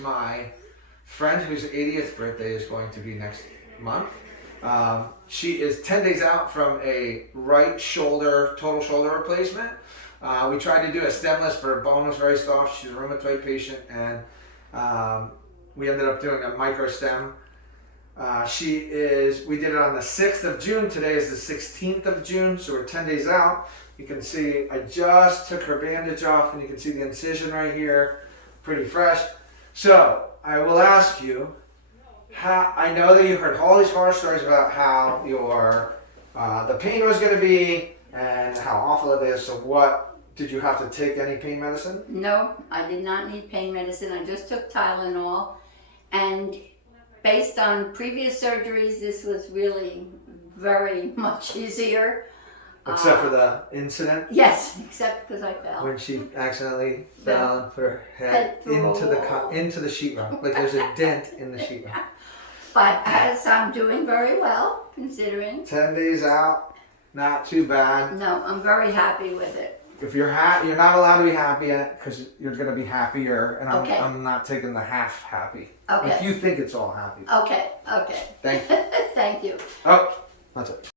my friend whose 80th birthday is going to be next month. She is 10 days out from a right shoulder, total shoulder replacement. We tried to do a stemless, but her bone was very soft. She's a rheumatoid patient, and we ended up doing a micro stem. We did it on the 6th of June. Today is the 16th of June, so we're 10 days out. You can see I just took her bandage off, and you can see the incision right here, pretty fresh. So I will ask you, I know that you heard all these horror stories about how the pain was going to be and how awful it is. So did you have to take any pain medicine? No, I did not need pain medicine. I just took Tylenol, and based on previous surgeries, this was really very much easier. Except for the incident? Yes, except because I fell. When she accidentally fell and put her head into the sheetrock. Like there's a dent in the sheetrock. But as I'm doing very well, considering. 10 days out, not too bad. No, I'm very happy with it. If you're you're not allowed to be happy because you're going to be happier. And I'm not taking the half happy. Okay. If you think it's all happy. Okay. Thank you. Thank you. Oh, that's it.